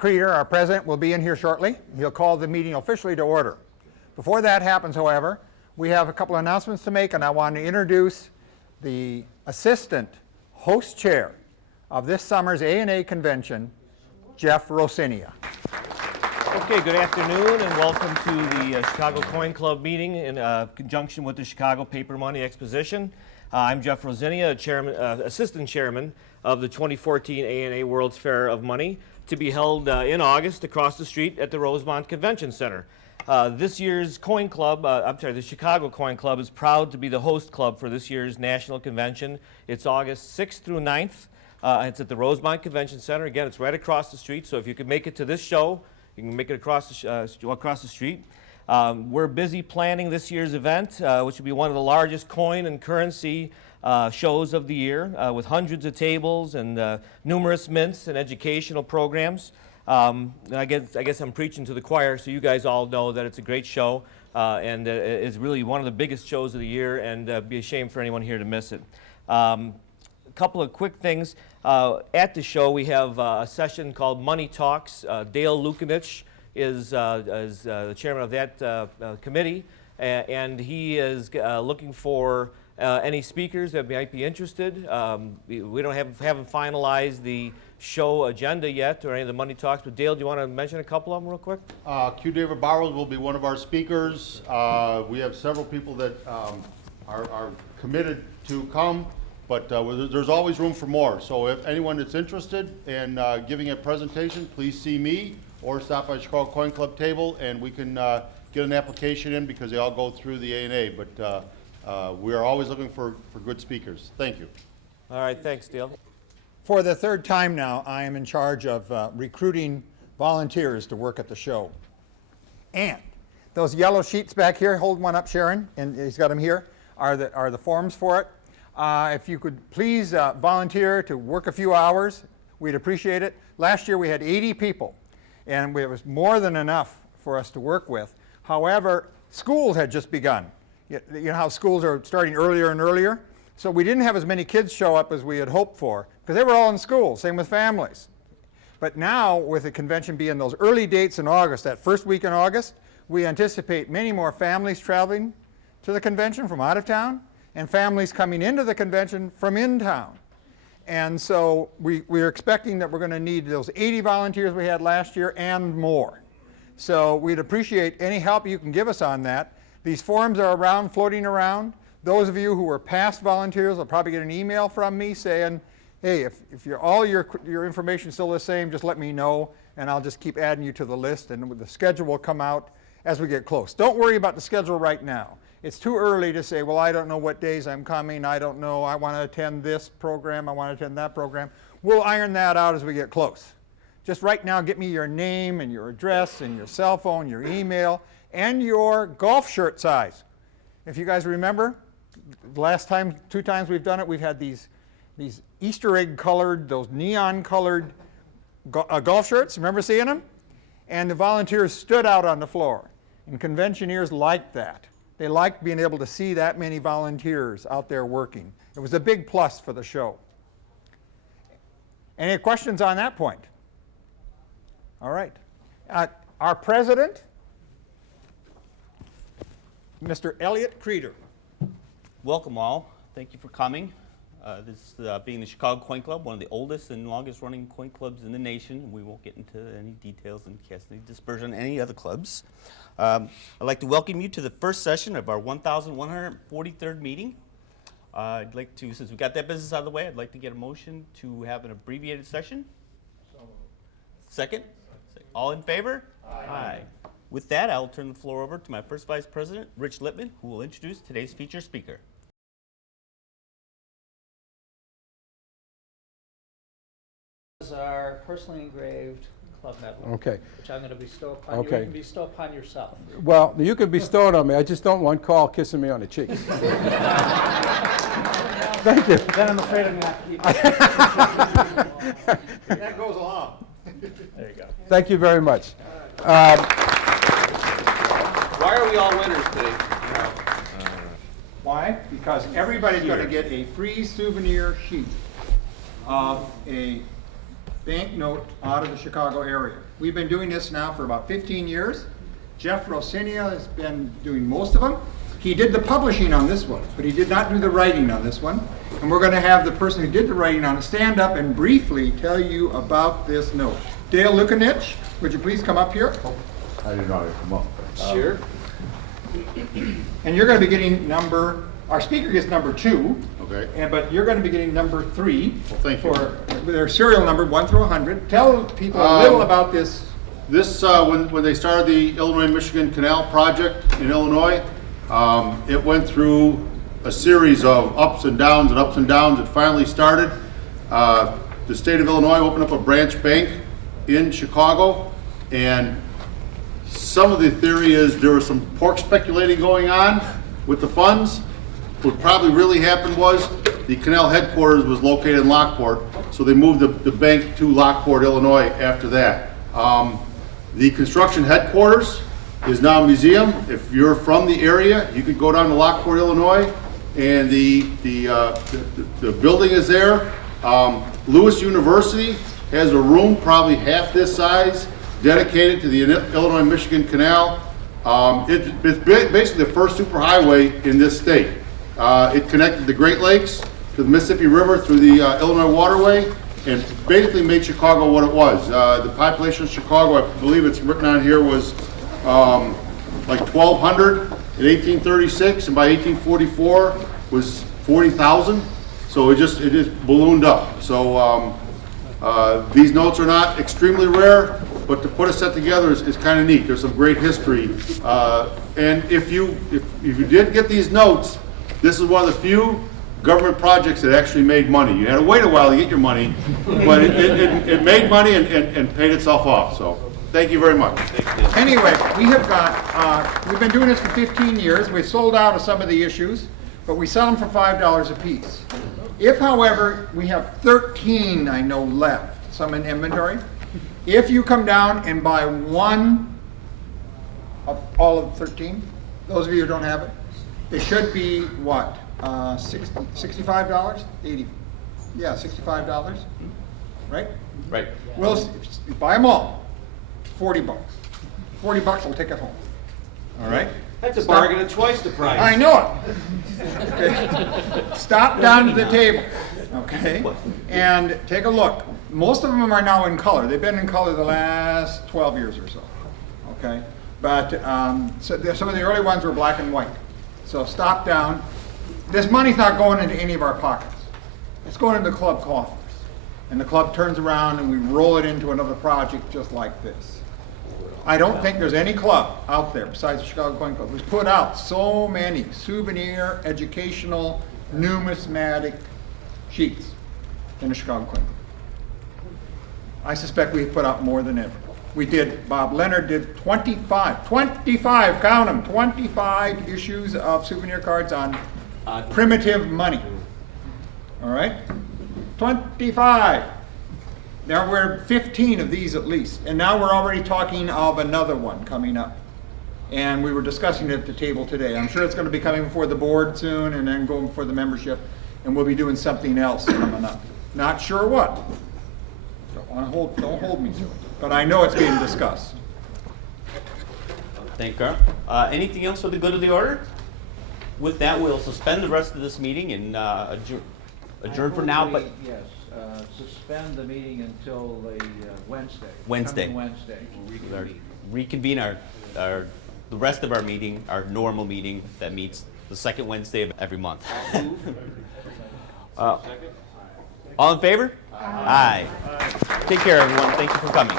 Creeder, our president, will be in here shortly. He'll call the meeting officially to order. Before that happens, however, we have a couple of announcements to make, and I want to introduce the assistant host chair of this summer's A&A convention, Jeff Rosinia. Okay, good afternoon and welcome to the Chicago Coin Club meeting in conjunction with the Chicago Paper Money Exposition. I'm Jeff Rosinia, assistant chairman of the 2014 A&A World's Fair of Money, to be held in August across the street at the Rosemont Convention Center. This year's Coin Club, the Chicago Coin Club is proud to be the host club for this year's national convention. It's August 6th through 9th. It's at the Rosemont Convention Center. Again, it's right across the street, so if you could make it to this show, you can make it across the street. We're busy planning this year's event, which will be one of the largest coin and currency shows of the year, with hundreds of tables and numerous mints and educational programs. I guess I'm preaching to the choir, so you guys all know that it's a great show and it's really one of the biggest shows of the year, and it'd be a shame for anyone here to miss it. A couple of quick things. At the show, we have a session called Money Talks. Dale Lukanich is the chairman of that committee, and he is looking for any speakers that might be interested. We haven't finalized the show agenda yet or any of the Money Talks, but Dale, do you want to mention a couple of them real quick? Q. David Barrows will be one of our speakers. We have several people that are committed to come, but there's always room for more. So if anyone that's interested in giving a presentation, please see me or stop by the Chicago Coin Club table, and we can get an application in, because they all go through the A&A. But we are always looking for good speakers. Thank you. All right, thanks, Dale. For the third time now, I am in charge of recruiting volunteers to work at the show. And those yellow sheets back here, hold one up, Sharon, and he's got them here, are the forms for it. If you could please volunteer to work a few hours, we'd appreciate it. Last year we had 80 people, and it was more than enough for us to work with. However, school had just begun. You know how schools are starting earlier and earlier? So we didn't have as many kids show up as we had hoped for, because they were all in school, same with families. But now, with the convention being those early dates in August, that first week in August, we anticipate many more families traveling to the convention from out of town, and families coming into the convention from in town. And so we're expecting that we're going to need those 80 volunteers we had last year and more. So we'd appreciate any help you can give us on that. These forms are around, floating around. Those of you who were past volunteers will probably get an email from me saying, hey, if all your information is still the same, just let me know, and I'll just keep adding you to the list, and the schedule will come out as we get close. Don't worry about the schedule right now. It's too early to say, well, I don't know what days I'm coming, I don't know, I want to attend this program, I want to attend that program. We'll iron that out as we get close. Just right now, get me your name and your address and your cell phone, your email, and your golf shirt size. If you guys remember, the last time, 2 times we've done it, we've had these Easter egg colored, those neon colored golf shirts. Remember seeing them? And the volunteers stood out on the floor. And conventioneers liked that. They liked being able to see that many volunteers out there working. It was a big plus for the show. Any questions on that point? All right. Our president, Mr. Elliot Creeder. Welcome all. Thank you for coming. This being the Chicago Coin Club, one of the oldest and longest running coin clubs in the nation. We won't get into any details and cast any dispersion on any other clubs. I'd like to welcome you to the first session of our 1,143rd meeting. I'd like to, since we got that business out of the way, I'd like to get a motion to have an abbreviated session. Second? All in favor? Aye. With that, I'll turn the floor over to my first vice president, Rich Lippman, who will introduce today's featured speaker. These are personally engraved club medal, Okay. which I'm going to bestow upon you. Okay. You can bestow upon yourself. Well, you can bestow it on me. I just don't want Carl kissing me on the cheek. Thank you. Then I'm afraid I'm going to have to keep it. That goes along. There you go. Thank you very much. Why are we all winners today? Why? Because everybody's going to get a free souvenir sheet of a banknote out of the Chicago area. We've been doing this now for about 15 years. Jeff Rosinia has been doing most of them. He did the publishing on this one, but he did not do the writing on this one. And we're going to have the person who did the writing on it stand up and briefly tell you about this note. Dale Lukanich, would you please come up here? I didn't know how to come up. Sure. And you're going to be getting our speaker gets number 2. Okay. But you're going to be getting number 3. Well, thank you. For their serial number 1 through 100. Tell people a little about this. This, when they started the Illinois-Michigan Canal project in Illinois, it went through a series of ups and downs and ups and downs. It finally started. The state of Illinois opened up a branch bank in Chicago, and some of the theory is there was some pork speculating going on with the funds. What probably really happened was the canal headquarters was located in Lockport, so they moved the bank to Lockport, Illinois after that. The construction headquarters is now a museum. If you're from the area, you could go down to Lockport, Illinois, and the building is there. Lewis University has a room probably half this size dedicated to the Illinois-Michigan Canal. It's basically the first superhighway in this state. It connected the Great Lakes to the Mississippi River through the Illinois waterway, and basically made Chicago what it was. The population of Chicago, I believe it's written on here, was like 1,200 in 1836, and by 1844 was 40,000. So it just ballooned up. So these notes are not extremely rare, but to put a set together is kind of neat. There's some great history. And if you did get these notes, this is one of the few government projects that actually made money. You had to wait a while to get your money, but it made money and paid itself off. So thank you very much. Anyway, we've been doing this for 15 years. We've sold out of some of the issues, but we sell them for $5 a piece. If, however, we have 13, I know, left, some in inventory, if you come down and buy one of all of the 13, those of you who don't have it, it should be what? $65? 80? Yeah, $65, right? Right. We'll buy them all, $40. $40 will take it home. All right? That's a bargain at twice the price. I know it. Okay. Stop down to the table, okay? And take a look. Most of them are now in color. They've been in color the last 12 years or so, okay? But some of the early ones were black and white. So stop down. This money's not going into any of our pockets. It's going into the club coffers. And the club turns around and we roll it into another project just like this. I don't think there's any club out there besides the Chicago Coin Club who's put out so many souvenir, educational, numismatic sheets in the Chicago Coin Club. I suspect we've put out more than ever. We did, Bob Leonard did 25, count them, 25 issues of souvenir cards on primitive money. All right? 25. There were 15 of these at least, and now we're already talking of another one coming up. And we were discussing it at the table today. I'm sure it's going to be coming before the board soon and then going before the membership, and we'll be doing something else coming up. Not sure what. Don't hold me to it. But I know it's being discussed. Thank you. Anything else for the good of the order? With that, we'll suspend the rest of this meeting and adjourn for now. But Yes, suspend the meeting until the Wednesday. Wednesday. Coming Wednesday. We'll reconvene the rest of our meeting, our normal meeting that meets the second Wednesday of every month. All in favor? Aye. Take care, everyone. Thank you for coming.